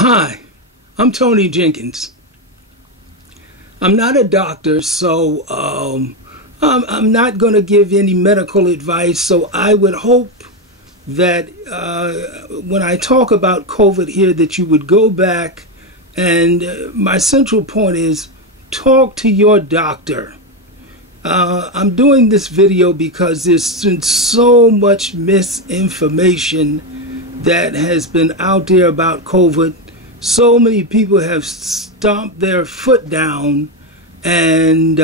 Hi, I'm Tony Jenkins. I'm not a doctor, so I'm not going to give any medical advice. So I would hope that when I talk about COVID here, that you would go back, and my central point is talk to your doctor. I'm doing this video because there's been so much misinformation that has been out there about COVID. So many people have stomped their foot down and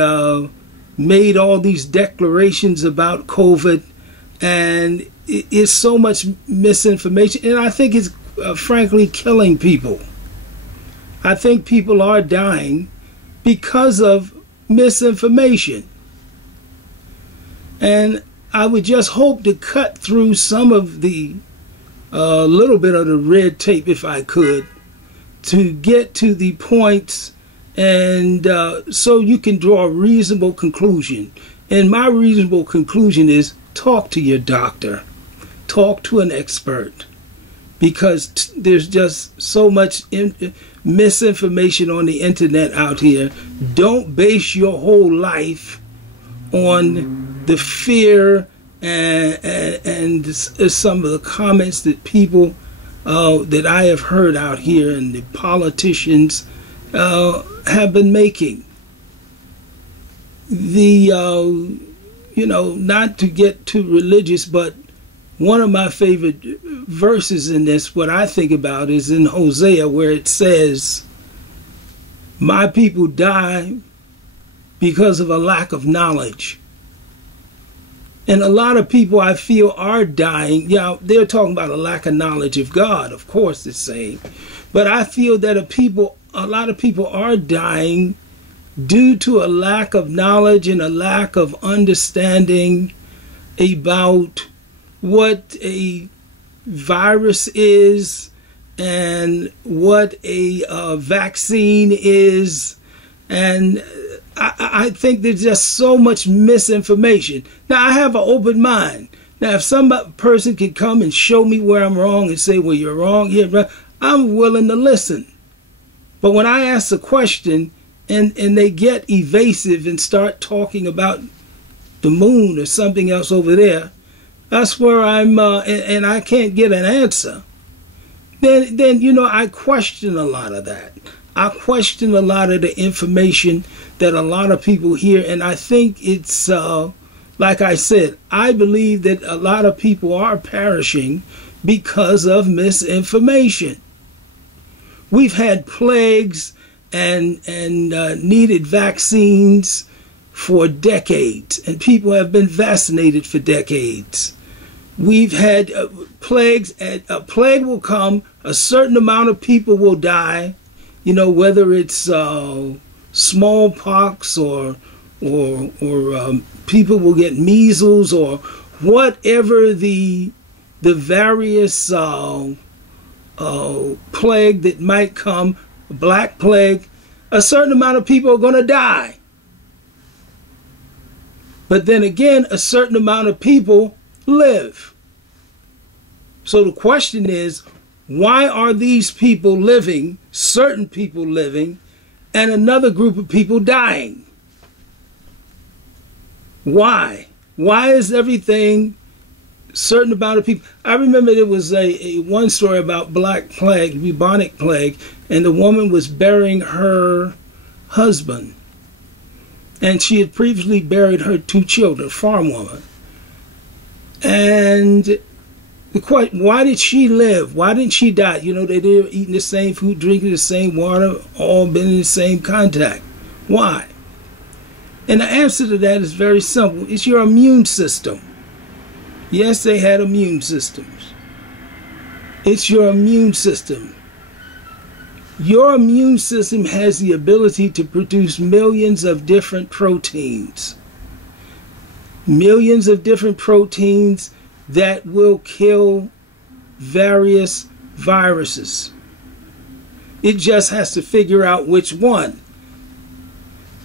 made all these declarations about COVID, and it's so much misinformation, and I think it's frankly killing people. I think people are dying because of misinformation, and I would just hope to cut through some of the little bit of the red tape, if I could, to get to the points, and so you can draw a reasonable conclusion. And my reasonable conclusion is talk to your doctor, talk to an expert, because there's just so much misinformation on the internet out here. Don't base your whole life on the fear and some of the comments that people that I have heard out here and the politicians have been making. The you know, not to get too religious, but one of my favorite verses in this, what I think about, is in HOSEA, where it says, "My people die because of a lack of knowledge." And a lot of people, I feel, are dying. Yeah, they're talking about a lack of knowledge of God, of course it's saying. But I feel that a lot of people are dying due to a lack of knowledge and a lack of understanding about what a virus is and what a vaccine is. And I think there's just so much misinformation. Now, I have an open mind. Now, if some person can come and show me where I'm wrong and say, well, you're wrong, I'm willing to listen. But when I ask a question and they get evasive and start talking about the moon or something else over there, that's where I'm, and I can't get an answer. Then you know, I question a lot of that. I question a lot of the information that a lot of people hear, and I think it's, like I said, I believe that a lot of people are perishing because of misinformation. We've had plagues and needed vaccines for decades, and people have been vaccinated for decades. We've had plagues, and a plague will come, a certain amount of people will die, you know, whether it's smallpox or people will get measles or whatever the various plague that might come, black plague, a certain amount of people are going to die. But then again, a certain amount of people live. So the question is, why are these people living, certain people living, and another group of people dying? Why? Why is everything, certain amount of people? I remember there was a one story about black plague, bubonic plague, and the woman was burying her husband. And she had previously buried her 2 children, farm woman. And the question, why did she live? Why didn't she die? You know, they were eating the same food, drinking the same water, all been in the same contact. Why? And the answer to that is very simple. It's your immune system. Yes, they had immune systems. It's your immune system. Your immune system has the ability to produce millions of different proteins. Millions of different proteins that will kill various viruses. It just has to figure out which one.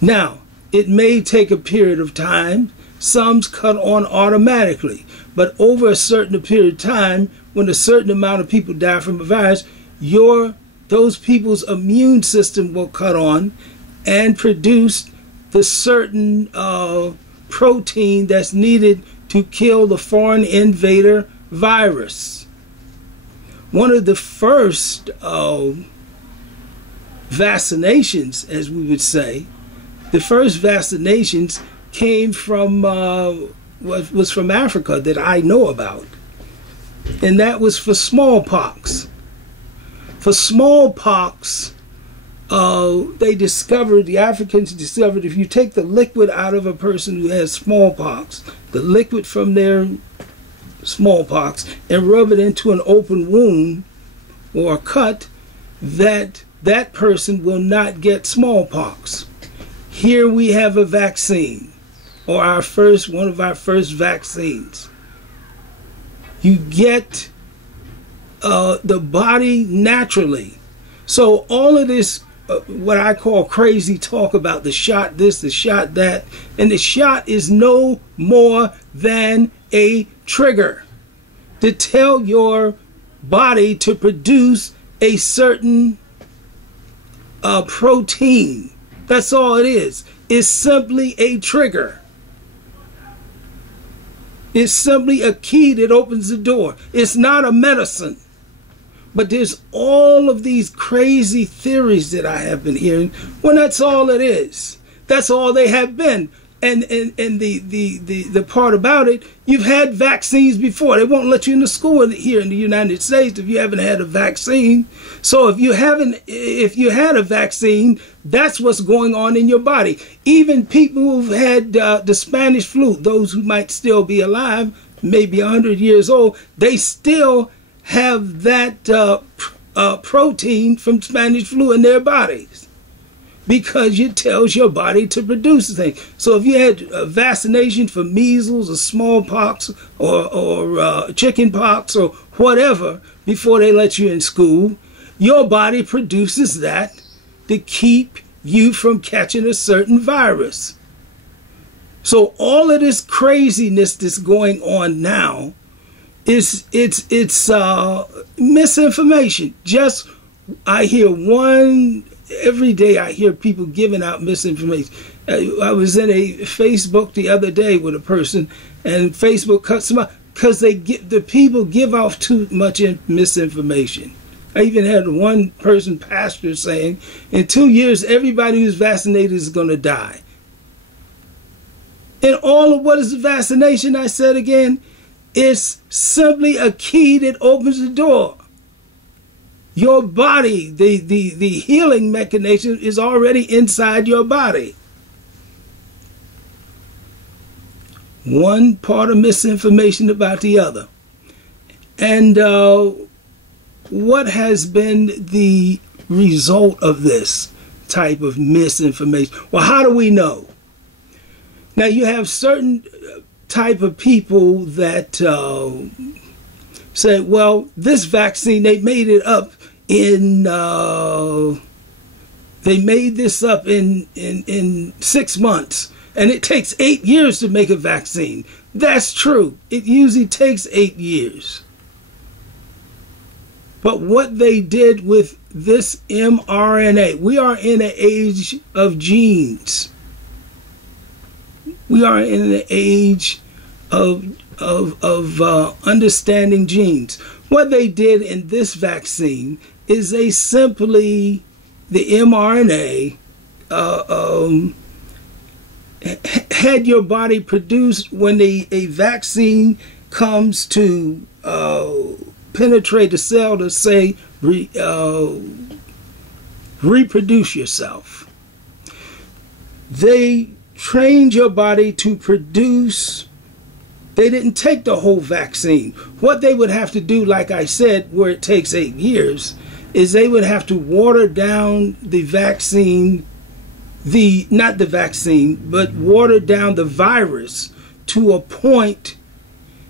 Now, it may take a period of time. Some's cut on automatically. But over a certain period of time, when a certain amount of people die from a virus, your those people's immune system will cut on and produce the certain protein that's needed to kill the foreign invader virus. One of the first vaccinations, as we would say, the first vaccinations came from was from Africa that I know about, and that was for smallpox. For smallpox, the Africans discovered if you take the liquid out of a person who has smallpox, the liquid from their smallpox, and rub it into an open wound or a cut, that person will not get smallpox. Here we have a vaccine, or one of our first vaccines. You get the body naturally. So all of this, what I call crazy talk about the shot this, the shot that, and the shot is no more than a trigger to tell your body to produce a certain protein. That's all it is. It's simply a trigger. It's simply a key that opens the door. It's not a medicine. But there's all of these crazy theories that I have been hearing. Well, that's all it is. That's all they have been. And the part about it, you've had vaccines before. They won't let you into school here in the United States if you haven't had a vaccine. So if you had a vaccine, that's what's going on in your body. Even people who've had the Spanish flu, those who might still be alive, maybe 100 years old, they still have that protein from Spanish flu in their bodies, because it tells your body to produce things. So if you had a vaccination for measles or smallpox or chicken pox or whatever before they let you in school, your body produces that to keep you from catching a certain virus. So all of this craziness that's going on now it's misinformation. Just I hear every day I hear people giving out misinformation. I was in a Facebook the other day with a person, and Facebook cuts them out because the people give off too much misinformation. I even had one pastor saying, in 2 years, everybody who's vaccinated is going to die. And all of what is the vaccination, I said again, is simply a key that opens the door. Your body, the healing mechanism is already inside your body. One part of misinformation about the other. And what has been the result of this type of misinformation? Well, how do we know? Now, you have certain type of people that say, well, this vaccine, they made it up in, they made this up in 6 months, and it takes 8 years to make a vaccine. That's true. It usually takes 8 years. But what they did with this mRNA, we are in an age of genes. We are in an age of understanding genes. What they did in this vaccine is they simply, the mRNA, had your body produce, when a vaccine comes to penetrate the cell to say, reproduce yourself. They trained your body to produce. They didn't take the whole vaccine. What they would have to do, like I said, where it takes 8 years, is they would have to water down the vaccine, not the vaccine, but water down the virus to a point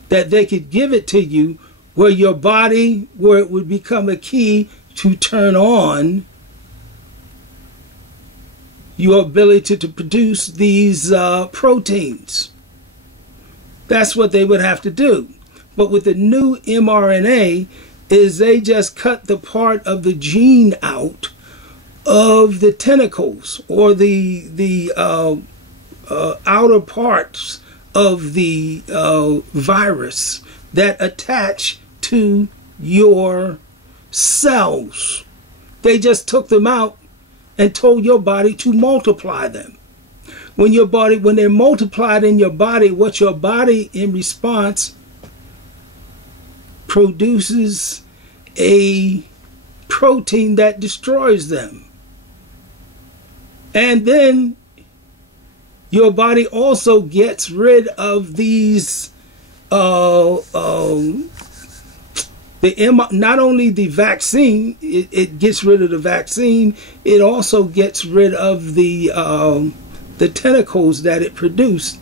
that they could give it to you where your body, where it would become a key to turn on your ability to produce these proteins. That's what they would have to do. But with the new mRNA, is they just cut the part of the gene out of the tentacles, or the outer parts of the virus that attach to your cells. They just took them out and told your body to multiply them. When they're multiplied in your body, what your body in response produces a protein that destroys them. And then your body also gets rid of these not only the vaccine, it gets rid of the vaccine, it also gets rid of the tentacles that it produced,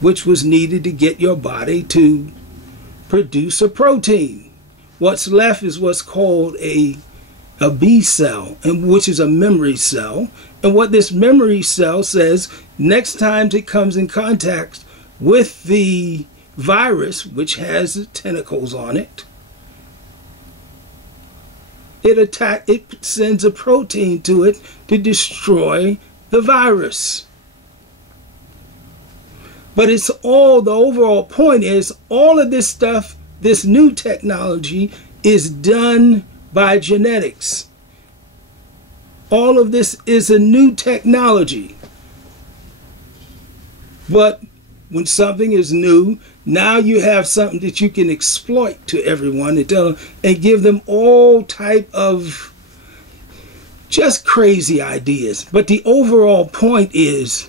which was needed to get your body to produce a protein. What's left is what's called a B cell, and which is a memory cell. And what this memory cell says, next time it comes in contact with the virus, which has tentacles on it, it sends a protein to it to destroy the virus. But the overall point is, all of this stuff, this new technology, is done by genetics. All of this is a new technology. But when something is new, now you have something that you can exploit to everyone and tell them, and give them all type of just crazy ideas. But the overall point is,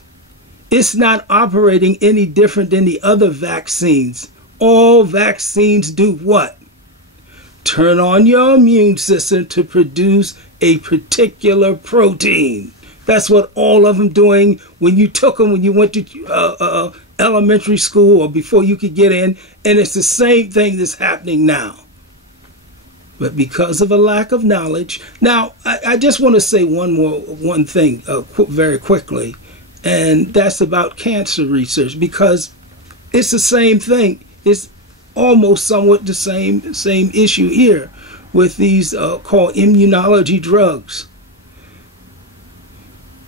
it's not operating any different than the other vaccines. All vaccines do what? Turn on your immune system to produce a particular protein. That's what all of them doing when you took them, when you went to elementary school, or before you could get in. And it's the same thing that's happening now. But because of a lack of knowledge. Now, I just want to say one thing very quickly. And that's about cancer research, because it's the same thing. It's almost somewhat the same issue here with these called immunology drugs.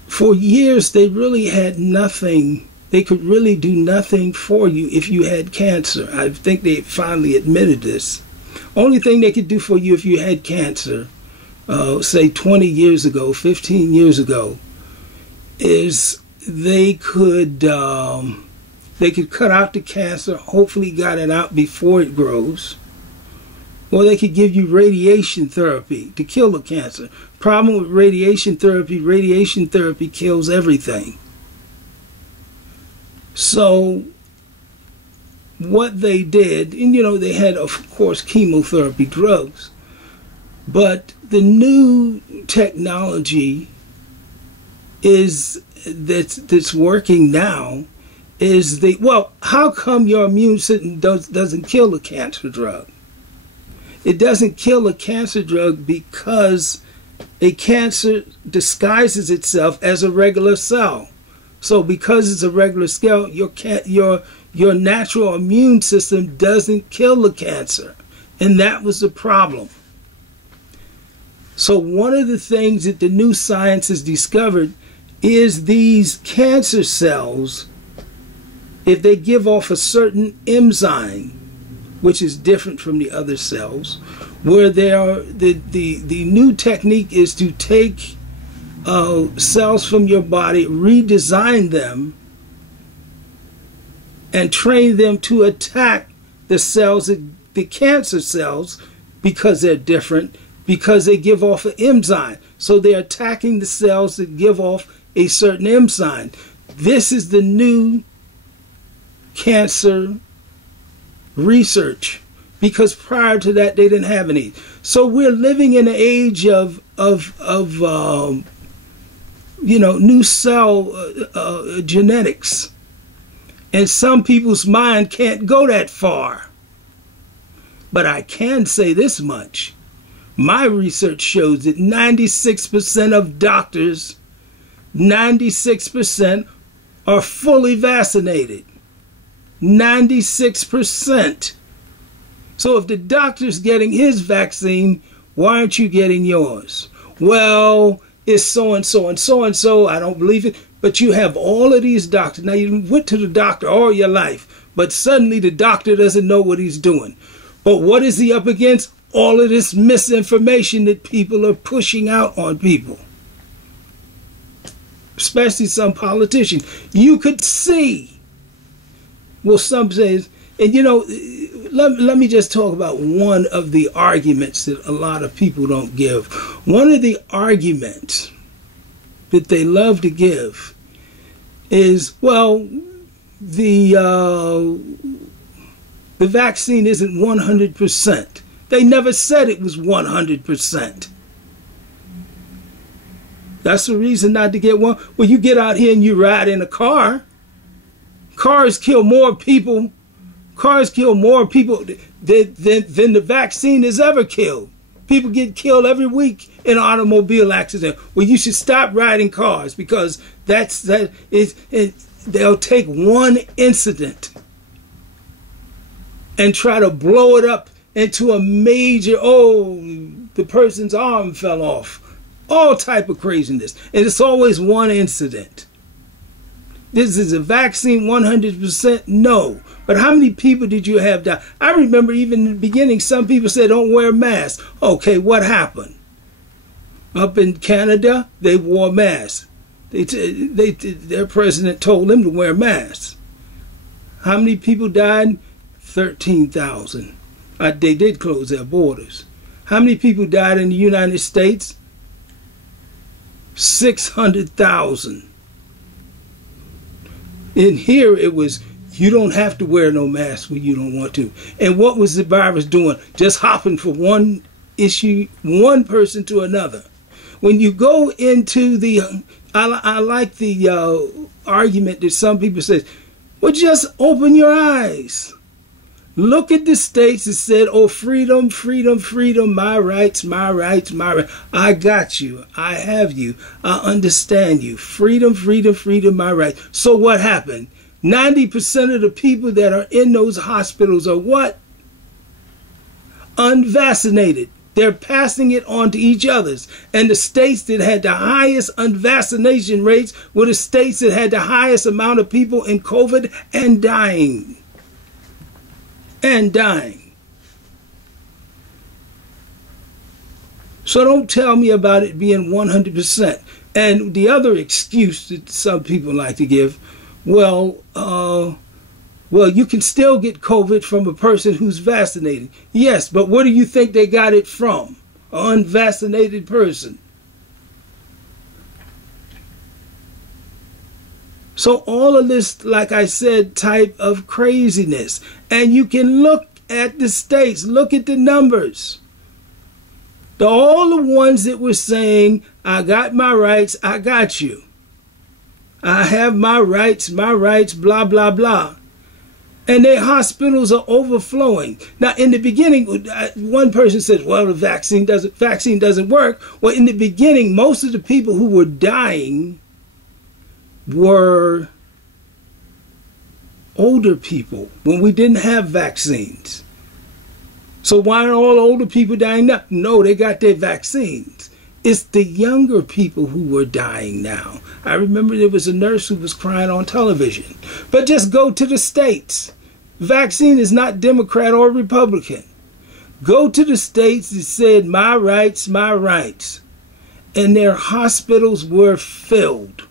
For years, they really had nothing. They could really do nothing for you if you had cancer. I think they finally admitted this. Only thing they could do for you if you had cancer, say 20 years ago, 15 years ago, is they could cut out the cancer, hopefully got it out before it grows, or they could give you radiation therapy to kill the cancer. Problem with radiation therapy kills everything. So what they did, and they had, of course, chemotherapy drugs, but the new technology that's working now is how come your immune system doesn't kill a cancer drug? It doesn't kill a cancer drug because a cancer disguises itself as a regular cell. So because it's a regular cell, your natural immune system doesn't kill the cancer. And that was the problem. So one of the things that the new science has discovered is these cancer cells, if they give off a certain enzyme, which is different from the other cells, where they are, the new technique is to take cells from your body, redesign them, and train them to attack the cells, the cancer cells, because they're different, because they give off an enzyme. So they're attacking the cells that give off a certain enzyme. This is the new cancer research, because prior to that they didn't have any. So we're living in an age of new cell genetics, and some people's mind can't go that far. But I can say this much: my research shows that 96% of doctors, 96% are fully vaccinated. 96%. So if the doctor's getting his vaccine, why aren't you getting yours? Well, it's so-and-so and so-and-so. I don't believe it. But you have all of these doctors. Now, you went to the doctor all your life, but suddenly the doctor doesn't know what he's doing. But what is he up against? All of this misinformation that people are pushing out on people, especially some politicians. You could see, well, some says, and you know, let me just talk about one of the arguments that a lot of people don't give. One of the arguments that they love to give is, well, the vaccine isn't 100%. They never said it was 100%. That's the reason not to get one. Well, you get out here and you ride in a car. Cars kill more people. Cars kill more people than the vaccine has ever killed. People get killed every week in automobile accidents. Well, you should stop riding cars because they'll take one incident and try to blow it up into a major, oh, the person's arm fell off. All type of craziness. And it's always one incident. This is a vaccine 100%? No. But how many people did you have die? I remember even in the beginning, some people said, don't wear masks. Okay, what happened? Up in Canada, they wore masks. Their president told them to wear masks. How many people died? 13,000. They did close their borders. How many people died in the United States? 600,000. In here, it was, you don't have to wear no mask when you don't want to. And what was the virus doing? Just hopping from one issue, one person to another. When you go into the, I like the argument that some people say, well, just open your eyes. Look at the states that said, oh, freedom, freedom, freedom, my rights, my rights, my rights. I got you. I have you. I understand you. Freedom, freedom, freedom, my rights. So what happened? 90% of the people that are in those hospitals are what? Unvaccinated. They're passing it on to each other. And the states that had the highest unvaccination rates were the states that had the highest amount of people in COVID and dying. And dying. So don't tell me about it being 100%. And the other excuse that some people like to give, well, you can still get COVID from a person who's vaccinated. Yes, but where do you think they got it from? An unvaccinated person. So all of this, like I said, type of craziness. And you can look at the states, look at the numbers. All the ones that were saying, I got my rights, I got you. I have my rights, blah, blah, blah. And their hospitals are overflowing. Now, in the beginning, one person says, well, the vaccine doesn't work. Well, in the beginning, most of the people who were dying were older people when we didn't have vaccines. So why are all older people dying now? No, they got their vaccines. It's the younger people who were dying now. I remember there was a nurse who was crying on television. But just go to the states. Vaccine is not Democrat or Republican. Go to the states that said, my rights, my rights. And their hospitals were filled.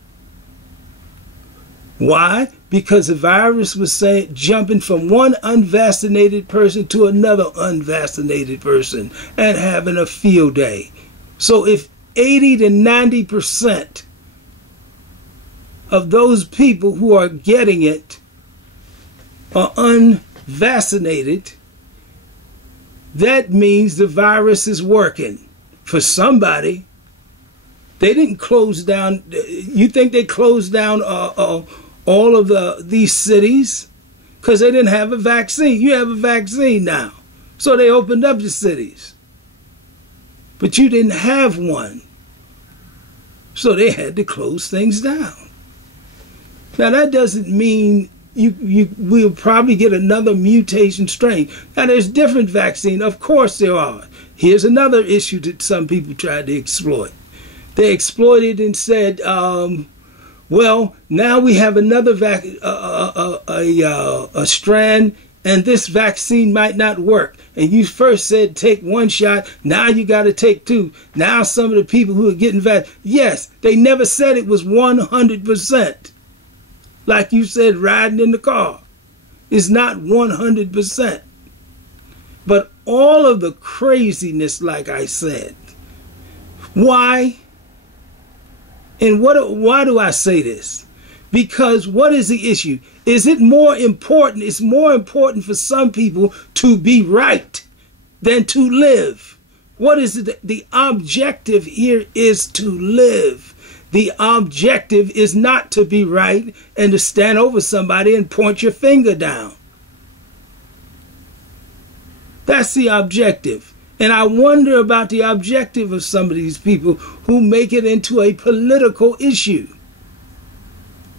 Why? Because the virus was jumping from one unvaccinated person to another unvaccinated person and having a field day. So if 80 to 90% of those people who are getting it are unvaccinated, that means the virus is working for somebody. They didn't close down. You think they closed down all of these cities? Because they didn't have a vaccine. You have a vaccine now. So they opened up the cities. But you didn't have one. So they had to close things down. Now that doesn't mean we'll probably get another mutation strain. Now, there's different vaccine. Of course there are. Here's another issue that some people tried to exploit. They exploited and said, well, now we have another strand, and this vaccine might not work. And you first said take one shot, now you got to take two. Now some of the people who are getting vaccinated, yes, they never said it was 100%. Like you said, riding in the car. It's not 100%. But all of the craziness, like I said, why? And why do I say this? Because what is the issue? Is it more important? It's more important for some people to be right than to live. What is it? The objective here is to live. The objective is not to be right and to stand over somebody and point your finger down. That's the objective. And I wonder about the objective of some of these people who make it into a political issue.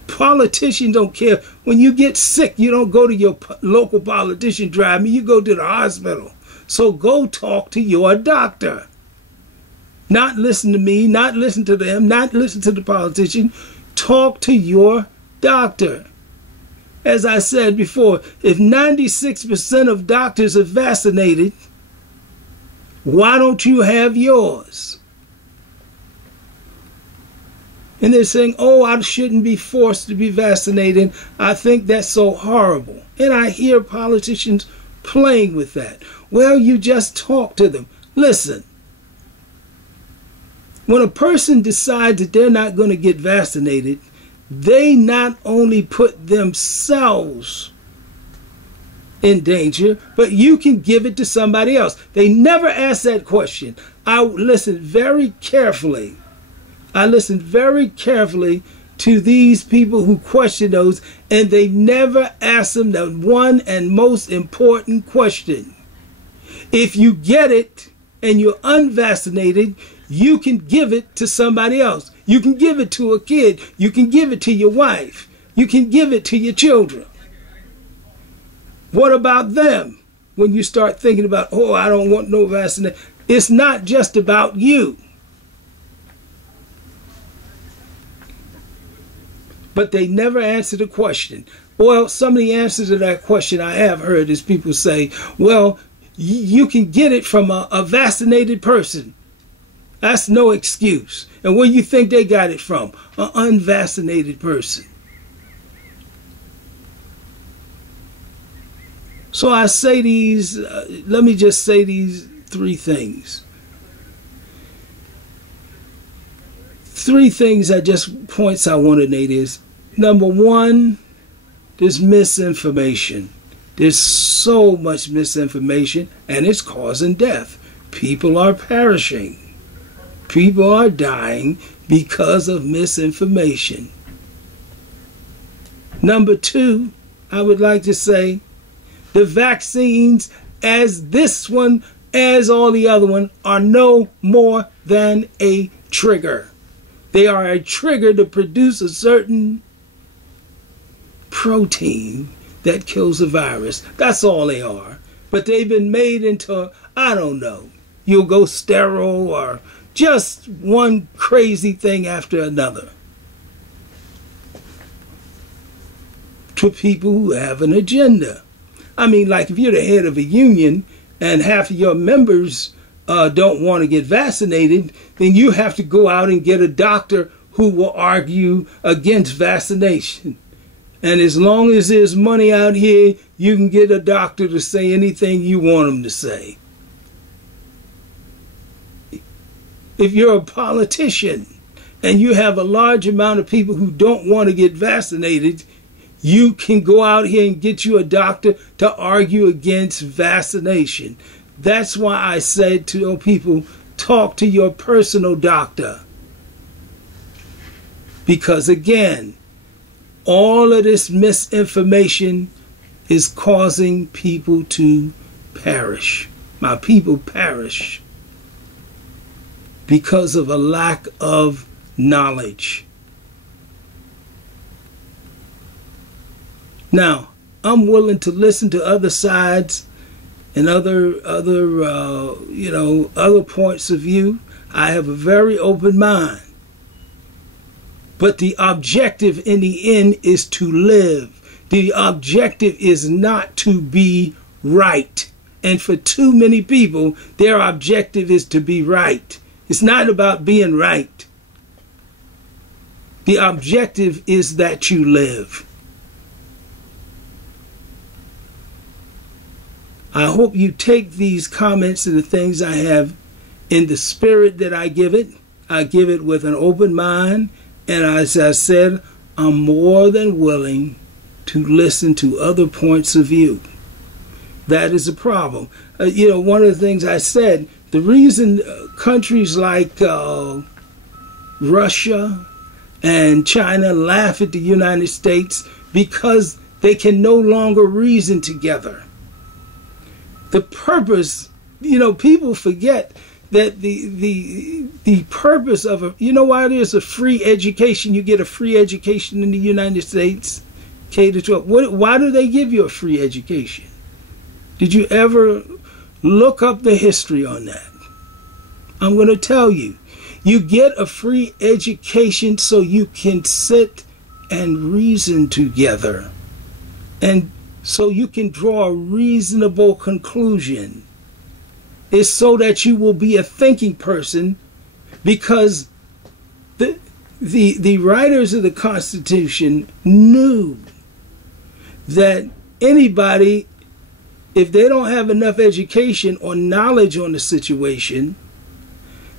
Politicians don't care. When you get sick, you don't go to your local politician, drive me, you go to the hospital. So go talk to your doctor. Not listen to me, not listen to them, not listen to the politician. Talk to your doctor. As I said before, if 96% of doctors are vaccinated, why don't you have yours? And they're saying, oh, I shouldn't be forced to be vaccinated. I think that's so horrible. And I hear politicians playing with that. Well, you just talk to them. Listen, when a person decides that they're not going to get vaccinated, they not only put themselves in danger, but you can give it to somebody else. They never ask that question. I listened very carefully. I listened very carefully to these people who question those, and they never ask them the one and most important question. If you get it and you're unvaccinated, you can give it to somebody else. You can give it to a kid. You can give it to your wife. You can give it to your children. What about them? When you start thinking about, oh, I don't want no vaccination. It's not just about you. But they never answer the question. Well, some of the answers to that question I have heard is people say, well, you can get it from a vaccinated person. That's no excuse. And where you think they got it from? An unvaccinated person. So I say these, let me just say these three things. Three things points I want to make is, number one, there's misinformation. There's so much misinformation, and it's causing death. People are perishing. People are dying because of misinformation. Number two, I would like to say, the vaccines, as this one, as all the other ones, are no more than a trigger. They are a trigger to produce a certain protein that kills the virus. That's all they are. But they've been made into, I don't know, you'll go sterile or just one crazy thing after another. To people who have an agenda. I mean, like if you're the head of a union and half of your members don't want to get vaccinated, then you have to go out and get a doctor who will argue against vaccination. And as long as there's money out here, you can get a doctor to say anything you want him to say. If you're a politician and you have a large amount of people who don't want to get vaccinated, you can go out here and get you a doctor to argue against vaccination. That's why I said to people, talk to your personal doctor. Because again, all of this misinformation is causing people to perish. My people perish because of a lack of knowledge. Now, I'm willing to listen to other sides and other points of view. I have a very open mind. But the objective in the end is to live. The objective is not to be right. And for too many people, their objective is to be right. It's not about being right. The objective is that you live. I hope you take these comments and the things I have in the spirit that I give it. I give it with an open mind. And as I said, I'm more than willing to listen to other points of view. That is a problem. One of the things I said, the reason countries like Russia and China laugh at the United States because they can no longer reason together. The purpose, people forget that the purpose of why there's a free education? You get a free education in the United States, K to 12. Why do they give you a free education? Did you ever look up the history on that? I'm going to tell you. You get a free education so you can sit and reason together, and so you can draw a reasonable conclusion. It's so that you will be a thinking person, because the writers of the Constitution knew that anybody, if they don't have enough education or knowledge on the situation,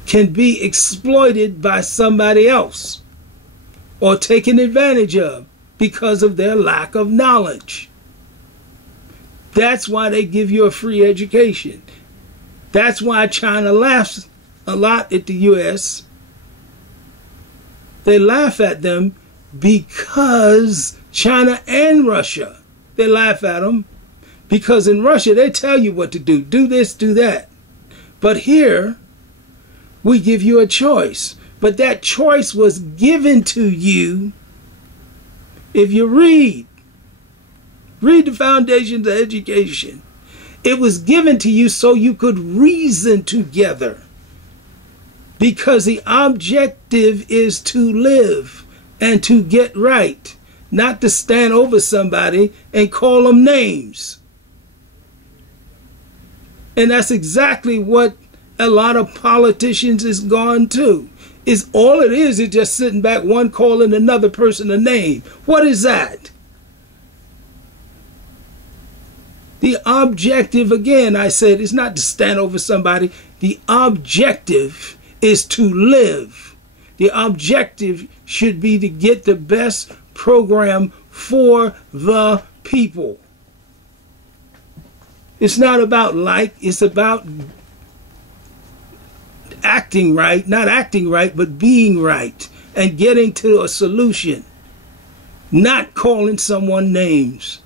can be exploited by somebody else or taken advantage of because of their lack of knowledge. That's why they give you a free education. That's why China laughs a lot at the U.S. They laugh at them because China and Russia, they laugh at them because in Russia they tell you what to do. Do this, do that. But here, we give you a choice. But that choice was given to you if you read the foundations of education. It was given to you so you could reason together, because the objective is to live and to get right, not to stand over somebody and call them names. And that's exactly what a lot of politicians is gone to. Is all it is just sitting back, one calling another person a name. What is that? The objective, again, I said, is not to stand over somebody. The objective is to live. The objective should be to get the best program for the people. It's not about it's about acting right, not acting right, but being right and getting to a solution, not calling someone names.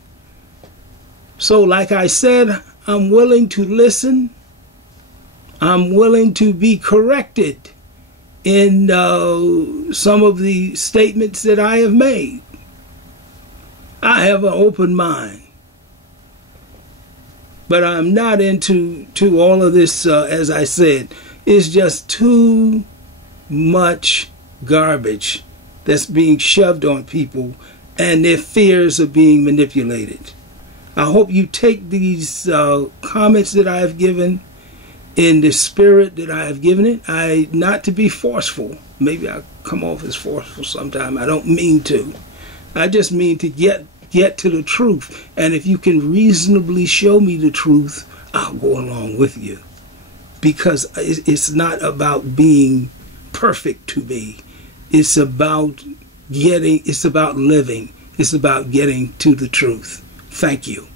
So like I said, I'm willing to listen. I'm willing to be corrected in some of the statements that I have made. I have an open mind. But I'm not into all of this, as I said. It's just too much garbage that's being shoved on people, and their fears are being manipulated. I hope you take these comments that I have given in the spirit that I have given it. Not to be forceful. Maybe I come off as forceful sometime. I don't mean to. I just mean to get to the truth. And if you can reasonably show me the truth, I'll go along with you. Because it's not about being perfect to me. It's about living. It's about getting to the truth. Thank you.